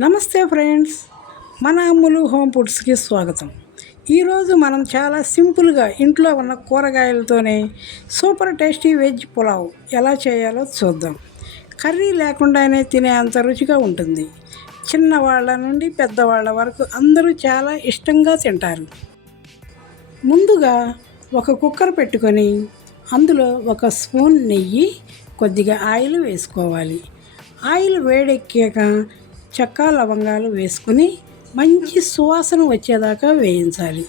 నమస్తే ఫ్రెండ్స్, మన అమ్ములు హోమ్ ఫుడ్స్కి స్వాగతం. ఈరోజు మనం చాలా సింపుల్గా ఇంట్లో ఉన్న కూరగాయలతోనే సూపర్ టేస్టీ వెజ్ పులావ్ ఎలా చేయాలో చూద్దాం. కర్రీ లేకుండానే తినే అంత రుచిగా ఉంటుంది. చిన్నవాళ్ళ నుండి పెద్దవాళ్ళ వరకు అందరూ చాలా ఇష్టంగా తింటారు. ముందుగా ఒక కుక్కర్ పెట్టుకొని అందులో ఒక స్పూన్ నెయ్యి, కొద్దిగా ఆయిల్ వేసుకోవాలి. ఆయిల్ వేడెక్కాక చెక్క లవంగాలు వేసుకుని మంచి సువాసన వచ్చేదాకా వేయించాలి.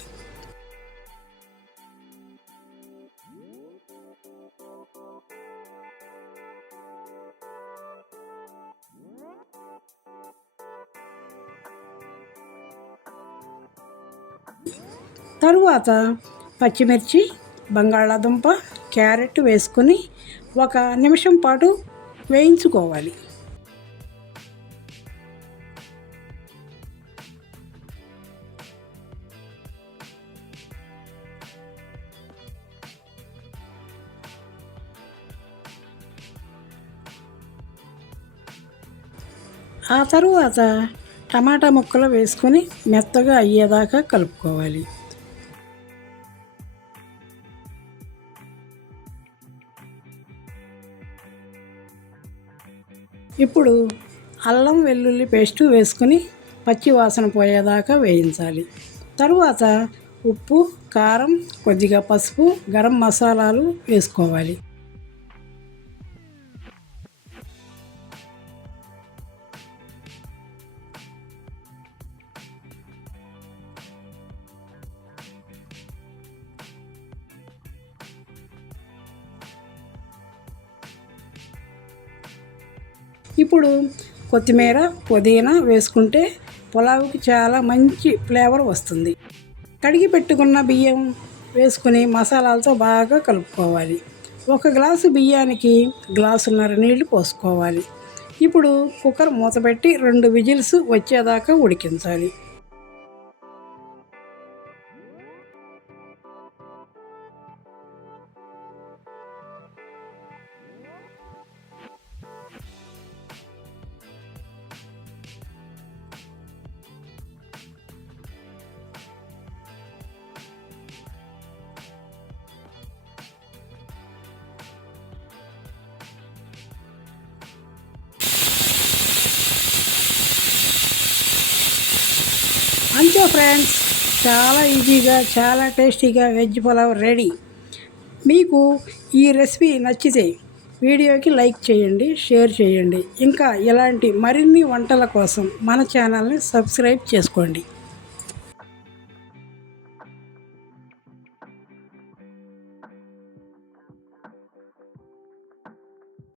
తరువాత పచ్చిమిర్చి, బంగాళాదుంప, క్యారెట్ వేసుకొని 1 నిమిషం పాటు వేయించుకోవాలి. ఆ తరువాత టమాటా ముక్కలు వేసుకొని మెత్తగా అయ్యేదాకా కలుపుకోవాలి. ఇప్పుడు అల్లం వెల్లుల్లి పేస్టు వేసుకొని పచ్చి వాసన పోయేదాకా వేయించాలి. తరువాత ఉప్పు, కారం, కొద్దిగా పసుపు, గరం మసాలాలు వేసుకోవాలి. ఇప్పుడు కొత్తిమీర, పుదీనా వేసుకుంటే పులావుకి చాలా మంచి ఫ్లేవర్ వస్తుంది. కడిగి పెట్టుకున్న బియ్యం వేసుకుని మసాలాలతో బాగా కలుపుకోవాలి. 1 గ్లాసు బియ్యానికి గ్లాసున్నర నీళ్లు పోసుకోవాలి. ఇప్పుడు కుక్కర్ మూతపెట్టి 2 విజిల్స్ వచ్చేదాకా ఉడికించాలి. అంతే ఫ్రెండ్స్, చాలా ఈజీగా చాలా టేస్టీగా వెజ్ పులావ్ రెడీ. మీకు ఈ రెసిపీ నచ్చితే వీడియోకి లైక్ చేయండి, షేర్ చేయండి. ఇంకా ఇలాంటి మరిన్ని వంటల కోసం మన ఛానల్ని సబ్స్క్రైబ్ చేసుకోండి.